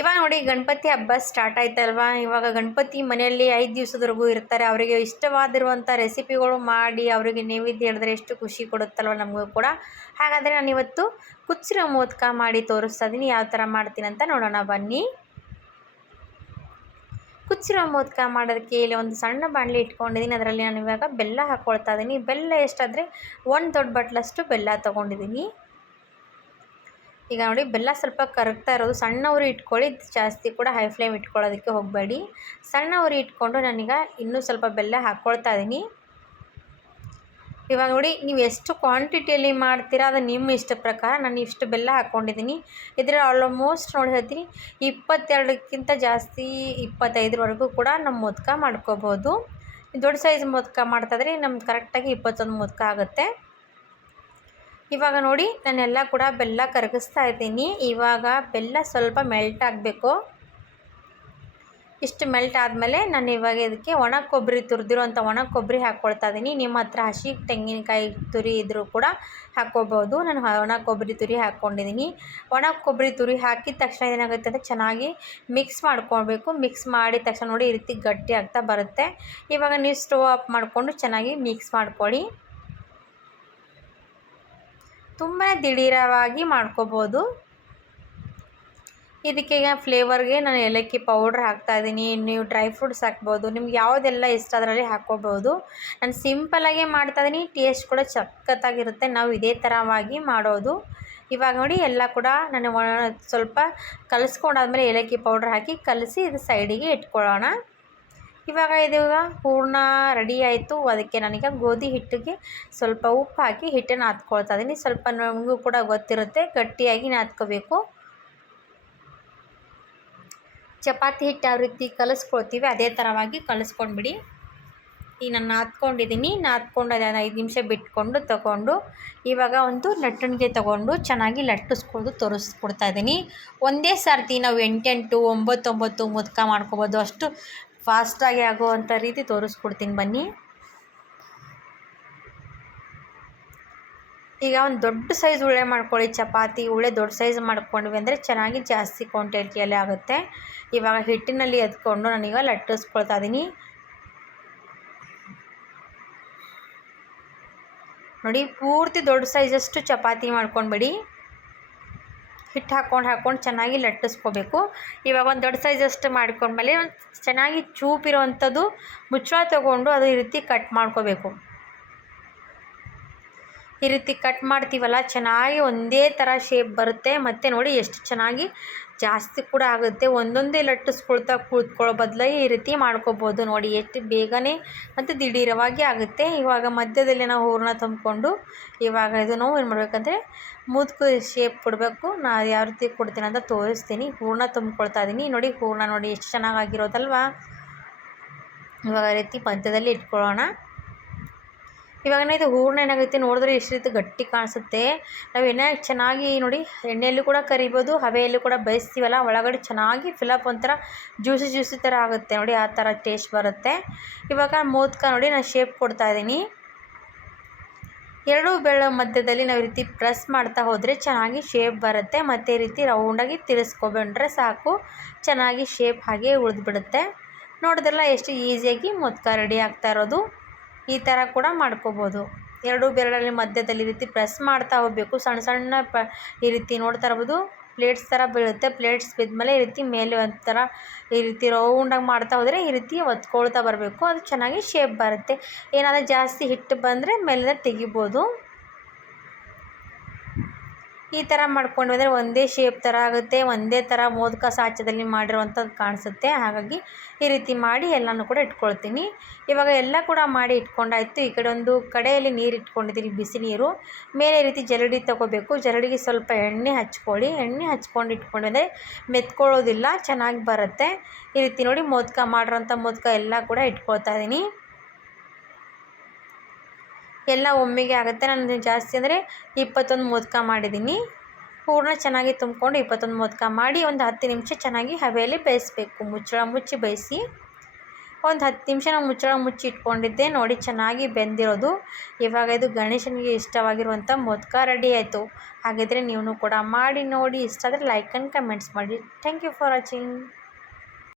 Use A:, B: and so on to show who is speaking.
A: ಇವಾಗ ನೋಡಿ ಗಣಪತಿ ಹಬ್ಬ ಸ್ಟಾರ್ಟ್ ಆಯ್ತಲ್ವಾ? ಇವಾಗ ಗಣಪತಿ ಮನೆಯಲ್ಲಿ ಐದು ದಿವಸದವರೆಗೂ ಇರ್ತಾರೆ. ಅವರಿಗೆ ಇಷ್ಟವಾದಿರುವಂಥ ರೆಸಿಪಿಗಳು ಮಾಡಿ ಅವರಿಗೆ ನೈವೇದ್ಯ ಹೇಳಿದ್ರೆ ಎಷ್ಟು ಖುಷಿ ಕೊಡುತ್ತಲ್ವ ನಮಗೂ ಕೂಡ. ಹಾಗಾದರೆ ನಾನು ಇವತ್ತು ಕುಚ್ಚಿರೋ ಮೋದಕ ಮಾಡಿ ತೋರಿಸ್ತಾ ಇದ್ದೀನಿ ಯಾವ ಥರ ಮಾಡ್ತೀನಿ ಅಂತ ನೋಡೋಣ. ಬನ್ನಿ. ಕುಚ್ಚಿರೋ ಮೋದಕ ಮಾಡೋದಕ್ಕೆ ಇಲ್ಲಿ ಒಂದು ಸಣ್ಣ ಬಾಣಲಿ ಇಟ್ಕೊಂಡಿದ್ದೀನಿ. ಅದರಲ್ಲಿ ನಾನು ಇವಾಗ ಬೆಲ್ಲ ಹಾಕ್ಕೊಳ್ತಾ ಇದ್ದೀನಿ ಬೆಲ್ಲ ಎಷ್ಟಾದರೆ, ಒಂದು ದೊಡ್ಡ ಬಟ್ಲಷ್ಟು ಬೆಲ್ಲ ತೊಗೊಂಡಿದ್ದೀನಿ ಈಗ ನೋಡಿ, ಬೆಲ್ಲ ಸ್ವಲ್ಪ ಕರಗ್ತಾ ಇರೋದು. ಸಣ್ಣ ಉರಿ ಇಟ್ಕೊಳ್ಳಿ, ಜಾಸ್ತಿ ಕೂಡ ಹೈ ಫ್ಲೇಮ್ ಇಟ್ಕೊಳ್ಳೋದಕ್ಕೆ ಹೋಗಬೇಡಿ. ಸಣ್ಣ ಉರಿ ಇಟ್ಕೊಂಡು ನಾನೀಗ ಇನ್ನೂ ಸ್ವಲ್ಪ ಬೆಲ್ಲ ಹಾಕ್ಕೊಳ್ತಾ ಇದ್ದೀನಿ. ಇವಾಗ ನೋಡಿ, ನೀವು ಎಷ್ಟು ಕ್ವಾಂಟಿಟಿಯಲ್ಲಿ ಮಾಡ್ತೀರಾ, ಅದು ನಿಮ್ಮ ಇಷ್ಟ ಪ್ರಕಾರ ನಾನು ಇಷ್ಟು ಬೆಲ್ಲ ಹಾಕ್ಕೊಂಡಿದ್ದೀನಿ ಇದರ ಆಲ್ಮೋಸ್ಟ್ ನೋಡಿ ಹೇಳ್ತೀನಿ, ಇಪ್ಪತ್ತೆರಡಕ್ಕಿಂತ ಜಾಸ್ತಿ, ಇಪ್ಪತ್ತೈದರವರೆಗೂ ಕೂಡ ನಮ್ಮ ಮೋದಕ ಮಾಡ್ಕೋಬೋದು. ದೊಡ್ಡ ಸೈಜ್ ಮೋದಕ ಮಾಡ್ತಾಯಿದ್ರೆ ನಮ್ಗೆ ಕರೆಕ್ಟಾಗಿ ಇಪ್ಪತ್ತೊಂದು ಮೋದಕ ಆಗುತ್ತೆ. ಇವಾಗ ನೋಡಿ, ನಾನೆಲ್ಲ ಕೂಡ ಬೆಲ್ಲ ಕರಗಿಸ್ತಾ ಇದ್ದೀನಿ. ಇವಾಗ ಬೆಲ್ಲ ಸ್ವಲ್ಪ ಮೆಲ್ಟ್ ಆಗಬೇಕು. ಇಷ್ಟು ಮೆಲ್ಟ್ ಆದಮೇಲೆ ನಾನು ಇವಾಗ ಇದಕ್ಕೆ ಒಣ ಕೊಬ್ಬರಿ ತುರಿದಿರೋಂಥ ಒಣ ಕೊಬ್ಬರಿ ಹಾಕ್ಕೊಳ್ತಾ ಇದ್ದೀನಿ. ನಿಮ್ಮ ಹತ್ರ ಹಸಿ ತೆಂಗಿನಕಾಯಿ ತುರಿ ಇದ್ದರೂ ಕೂಡ ಹಾಕ್ಕೋಬೋದು. ನಾನು ಒಣ ಕೊಬ್ಬರಿ ತುರಿ ಹಾಕ್ಕೊಂಡಿದ್ದೀನಿ. ಒಣ ಕೊಬ್ಬರಿ ತುರಿ ಹಾಕಿದ ತಕ್ಷಣ ಏನಾಗುತ್ತೆ ಅಂದರೆ ಚೆನ್ನಾಗಿ ಮಿಕ್ಸ್ ಮಾಡ್ಕೊಬೇಕು ಮಿಕ್ಸ್ ಮಾಡಿದ ತಕ್ಷಣ ನೋಡಿ ಈ ರೀತಿ ಗಟ್ಟಿ ಆಗ್ತಾ ಬರುತ್ತೆ. ಇವಾಗ ನೀವು ಸ್ಟೋವ್ ಆಫ್ ಮಾಡಿಕೊಂಡು ಚೆನ್ನಾಗಿ ಮಿಕ್ಸ್ ಮಾಡ್ಕೊಳ್ಳಿ. ತುಂಬಾ ದಿಢೀರವಾಗಿ ಮಾಡ್ಕೋಬೋದು. ಇದಕ್ಕೆ ಫ್ಲೇವರ್ಗೆ ನಾನು ಏಲಕ್ಕಿ ಪೌಡ್ರ್ ಹಾಕ್ತಾಯಿದ್ದೀನಿ ನೀವು ಡ್ರೈ ಫ್ರೂಟ್ಸ್ ಹಾಕ್ಬೋದು, ನಿಮ್ಗೆ ಯಾವುದೆಲ್ಲ ಇಷ್ಟ ಅದರಲ್ಲಿ ಹಾಕ್ಕೋಬೋದು. ನಾನು ಸಿಂಪಲಾಗೆ ಮಾಡ್ತಾಯಿದ್ದೀನಿ ಟೇಸ್ಟ್ ಕೂಡ ಚಕ್ಕತ್ತಾಗಿರುತ್ತೆ ನಾವು ಇದೇ ಥರವಾಗಿ ಮಾಡೋದು. ಇವಾಗ ನೋಡಿ, ಎಲ್ಲ ಕೂಡ ನಾನು ಸ್ವಲ್ಪ ಕಲಿಸ್ಕೊಂಡಾದ್ಮೇಲೆ ಏಲಕ್ಕಿ ಪೌಡ್ರ್ ಹಾಕಿ ಕಲಸಿ ಇದು ಸೈಡಿಗೆ ಇಟ್ಕೊಳ್ಳೋಣ. ಇವಾಗ ಇದು ಹೂರ್ಣ ರೆಡಿ ಆಯಿತು. ಅದಕ್ಕೆ ನನಗೆ ಗೋಧಿ ಹಿಟ್ಟಿಗೆ ಸ್ವಲ್ಪ ಉಪ್ಪು ಹಾಕಿ ಹಿಟ್ಟನ್ನು ನಾದ್ಕೊಳ್ತಾ ಇದ್ದೀನಿ ಸ್ವಲ್ಪ ನಮಗೂ ಕೂಡ ಗೊತ್ತಿರುತ್ತೆ. ಗಟ್ಟಿಯಾಗಿ ನಾದ್ಕೋಬೇಕು ಚಪಾತಿ ಹಿಟ್ಟು ಯಾವ ರೀತಿ ಕಲಿಸ್ಕೊಳ್ತೀವಿ ಅದೇ ಥರವಾಗಿ ಕಲಿಸ್ಕೊಂಡ್ಬಿಡಿ. ಈಗ ನಾನು ನಾದ್ಕೊಂಡಿದ್ದೀನಿ ನಾದ್ಕೊಂಡು ಅದನ್ನು ಐದು ನಿಮಿಷ ಬಿಟ್ಕೊಂಡು ತಗೊಂಡು ಇವಾಗ ಒಂದು ಲಟ್ಟಣಿಗೆ ತಗೊಂಡು ಚೆನ್ನಾಗಿ ಲಟ್ಟಿಸ್ಕೊಂಡು ತೋರಿಸ್ಕೊಡ್ತಾ ಇದ್ದೀನಿ ಒಂದೇ ಸರ್ತಿ ನಾವು ಎಂಟೆಂಟು, ಒಂಬತ್ತೊಂಬತ್ತು ಮುದ್ಕ ಮಾಡ್ಕೊಬೋದು. ಅಷ್ಟು ಫಾಸ್ಟಾಗಿ ಆಗುವಂಥ ರೀತಿ ತೋರಿಸ್ಕೊಡ್ತೀನಿ ಬನ್ನಿ. ಈಗ ಒಂದು ದೊಡ್ಡ ಸೈಜ್ ಉಳ್ಳೆ ಮಾಡ್ಕೊಳ್ಳಿ. ಚಪಾತಿ ಉಳ್ಳೆ ದೊಡ್ಡ ಸೈಜ್ ಮಾಡ್ಕೊಂಡ್ವಿ ಅಂದರೆ ಚೆನ್ನಾಗಿ ಜಾಸ್ತಿ ಕ್ವಾಂಟಿಟಿಯಲ್ಲಿ ಆಗುತ್ತೆ. ಇವಾಗ ಹಿಟ್ಟಿನಲ್ಲಿ ಎದ್ಕೊಂಡು ನಾನೀಗ ಲಟ್ಟಿಸ್ಕೊಳ್ತಾ ಇದ್ದೀನಿ ನೋಡಿ, ಪೂರ್ತಿ ದೊಡ್ಡ ಸೈಜಷ್ಟು ಚಪಾತಿ ಮಾಡ್ಕೊಂಡ್ಬಿಡಿ. ಹಿಟ್ಟು ಹಾಕ್ಕೊಂಡು ಹಾಕ್ಕೊಂಡು ಚೆನ್ನಾಗಿ ಲಟ್ಟಿಸ್ಕೋಬೇಕು. ಇವಾಗ ಒಂದು ದೊಡ್ಡ ಸೈಜಷ್ಟು ಮಾಡ್ಕೊಂಡ್ಮೇಲೆ ಒಂದು ಚೆನ್ನಾಗಿ ಚೂಪಿರೋವಂಥದ್ದು ಮುಚ್ಚಳ ತೊಗೊಂಡು ಅದು ಈ ರೀತಿ ಕಟ್ ಮಾಡ್ಕೋಬೇಕು. ಈ ರೀತಿ ಕಟ್ ಮಾಡ್ತೀವಲ್ಲ, ಚೆನ್ನಾಗಿ ಒಂದೇ ಥರ ಶೇಪ್ ಬರುತ್ತೆ. ಮತ್ತು ನೋಡಿ ಎಷ್ಟು ಚೆನ್ನಾಗಿ ಜಾಸ್ತಿ ಕೂಡ ಆಗುತ್ತೆ. ಒಂದೊಂದೇ ಲಟ್ಟಿಸ್ಕೊಳ್ತಾ ಕೂತ್ಕೊಳ್ಳೋ ಬದಲಾಗಿ ಈ ರೀತಿ ಮಾಡ್ಕೋಬೋದು. ನೋಡಿ ಎಷ್ಟು ಬೇಗನೆ ಮತ್ತು ದಿಢೀರವಾಗಿ ಆಗುತ್ತೆ. ಇವಾಗ ಮಧ್ಯದಲ್ಲಿ ನಾವು ಹೂರಣ ತುಂಬಿಕೊಂಡು ಇವಾಗ ಇದು ನಾವು ಏನು ಮಾಡಬೇಕಂದ್ರೆ ಮುದ್ಕು ಶೇಪ್ ಕೊಡಬೇಕು. ನಾನು ಯಾವ ರೀತಿ ಕೊಡ್ತೀನಿ ಅಂತ ತೋರಿಸ್ತೀನಿ. ಹೂರಣ ತುಂಬಿಕೊಳ್ತಾ ಇದ್ದೀನಿ ನೋಡಿ ಹೂರಣ ನೋಡಿ ಎಷ್ಟು ಚೆನ್ನಾಗಿ ಆಗಿರೋದಲ್ವಾ? ಇವಾಗ ರೀತಿ ಮಧ್ಯದಲ್ಲಿ ಇಟ್ಕೊಳ್ಳೋಣ. ಇವಾಗ ಇದು ಹೂರ್ಣ ಏನಾಗುತ್ತೆ ನೋಡಿದ್ರೆ ಎಷ್ಟು ರೀತಿ ಗಟ್ಟಿ ಕಾಣಿಸುತ್ತೆ. ನಾವು ಎಣ್ಣೆ ಚೆನ್ನಾಗಿ ನೋಡಿ, ಎಣ್ಣೆಯಲ್ಲೂ ಕೂಡ ಕರಿಬೋದು, ಹವೆಯಲ್ಲೂ ಕೂಡ ಬೇಯಿಸ್ತೀವಲ್ಲ, ಒಳಗಡೆ ಚೆನ್ನಾಗಿ ಫಿಲಪ್ ಒಂಥರ ಜ್ಯೂಸಿ ಜ್ಯೂಸಿ ಥರ ಆಗುತ್ತೆ. ನೋಡಿ ಆ ಥರ ಟೇಸ್ಟ್ ಬರುತ್ತೆ. ಇವಾಗ ಮೋದಕ ನೋಡಿ ನಾನು ಶೇಪ್ ಕೊಡ್ತಾ ಇದ್ದೀನಿ. ಎರಡೂ ಬೆಳ್ಳ ಮಧ್ಯದಲ್ಲಿ ನಾವು ಈ ರೀತಿ ಪ್ರೆಸ್ ಮಾಡ್ತಾ ಹೋದರೆ ಚೆನ್ನಾಗಿ ಶೇಪ್ ಬರುತ್ತೆ. ಮತ್ತು ಈ ರೀತಿ ರೌಂಡಾಗಿ ತಿರ್ಸ್ಕೊಬಂಡ್ರೆ ಸಾಕು. ಚೆನ್ನಾಗಿ ಶೇಪ್ ಹಾಗೆ ಉಳಿದ್ಬಿಡುತ್ತೆ. ನೋಡಿದ್ರಲ್ಲ ಎಷ್ಟು ಈಸಿಯಾಗಿ ಮೋದಕ ರೆಡಿ ಆಗ್ತಾ ಇರೋದು. ಈ ಥರ ಕೂಡ ಮಾಡ್ಕೋಬೋದು. ಎರಡು ಬೆರಳಲ್ಲಿ ಮಧ್ಯದಲ್ಲಿ ಈ ರೀತಿ ಪ್ರೆಸ್ ಮಾಡ್ತಾ ಹೋಗಬೇಕು. ಸಣ್ಣ ಸಣ್ಣ ಪ ಈ ರೀತಿ ನೋಡ್ತಾ ಇರ್ಬೋದು. ಪ್ಲೇಟ್ಸ್ ಥರ ಬೀಳುತ್ತೆ. ಪ್ಲೇಟ್ಸ್ ಬಿದ್ಮೇಲೆ ಈ ರೀತಿ ಮೇಲೆ ಒಂಥರ ಈ ರೀತಿ ರೌಂಡಾಗಿ ಮಾಡ್ತಾ ಹೋದರೆ ಈ ರೀತಿ ಒತ್ಕೊಳ್ತಾ ಬರಬೇಕು. ಅದು ಚೆನ್ನಾಗಿ ಶೇಪ್ ಬರುತ್ತೆ. ಏನಾದರೂ ಜಾಸ್ತಿ ಹಿಟ್ಟು ಬಂದರೆ ಮೇಲೆ ತೆಗಿಬೋದು. ಈ ಥರ ಮಾಡ್ಕೊಂಡು ಹೋದರೆ ಒಂದೇ ಶೇಪ್ ಥರ ಆಗುತ್ತೆ, ಒಂದೇ ಥರ ಮೋದಕ ಸಾಚದಲ್ಲಿ ಮಾಡಿರುವಂಥದ್ದು ಕಾಣಿಸುತ್ತೆ. ಹಾಗಾಗಿ ಈ ರೀತಿ ಮಾಡಿ ಎಲ್ಲನೂ ಕೂಡ ಇಟ್ಕೊಳ್ತೀನಿ. ಇವಾಗ ಎಲ್ಲ ಕೂಡ ಮಾಡಿ ಇಟ್ಕೊಂಡಾಯಿತು. ಈ ಕಡೆ ಒಂದು ಕಡೆಯಲ್ಲಿ ನೀರು ಇಟ್ಕೊಂಡಿದ್ದೀನಿ ಬಿಸಿ ನೀರು. ಮೇಲೆ ರೀತಿ ಜರಡಿ ತೊಗೋಬೇಕು. ಜರಡಿಗೆ ಸ್ವಲ್ಪ ಎಣ್ಣೆ ಹಚ್ಕೊಳ್ಳಿ. ಎಣ್ಣೆ ಹಚ್ಕೊಂಡು ಇಟ್ಕೊಂಡ್ರೆ ಮೆತ್ಕೊಳ್ಳೋದಿಲ್ಲ, ಚೆನ್ನಾಗಿ ಬರುತ್ತೆ. ಈ ರೀತಿ ನೋಡಿ ಮೋದಕ ಮಾಡಿರೋಂಥ ಮೋದಕ ಎಲ್ಲ ಕೂಡ ಇಟ್ಕೊಳ್ತಾ ಇದ್ದೀನಿ ಎಲ್ಲ ಒಮ್ಮೆಗೆ ಆಗುತ್ತೆ. ನಾನು ಜಾಸ್ತಿ ಅಂದರೆ ಇಪ್ಪತ್ತೊಂದು ಮೋದಕ ಮಾಡಿದ್ದೀನಿ. ಹೂರಣ ಚೆನ್ನಾಗಿ ತುಂಬಿಕೊಂಡು ಇಪ್ಪತ್ತೊಂದು ಮೋದಕ ಮಾಡಿ ಒಂದು ಹತ್ತು ನಿಮಿಷ ಚೆನ್ನಾಗಿ ಹಬೆಯಲ್ಲಿ ಬೇಯಿಸ್ಬೇಕು. ಮುಚ್ಚಳ ಮುಚ್ಚಿ ಬೇಯಿಸಿ ಒಂದು ಹತ್ತು ನಿಮಿಷ ನಾವು ಮುಚ್ಚಳ ಮುಚ್ಚಿ ಇಟ್ಕೊಂಡಿದ್ದೆ. ನೋಡಿ ಚೆನ್ನಾಗಿ ಬೆಂದಿರೋದು. ಇವಾಗ ಇದು ಗಣೇಶನಿಗೆ ಇಷ್ಟವಾಗಿರುವಂಥ ಮೋದಕ ರೆಡಿ ಆಯಿತು. ಹಾಗಿದ್ರೆ ನೀವು ಕೂಡ ಮಾಡಿ ನೋಡಿ. ಇಷ್ಟ ಆದರೆ ಲೈಕ್ ಆ್ಯಂಡ್ ಕಮೆಂಟ್ಸ್ ಮಾಡಿ. Thank you for watching.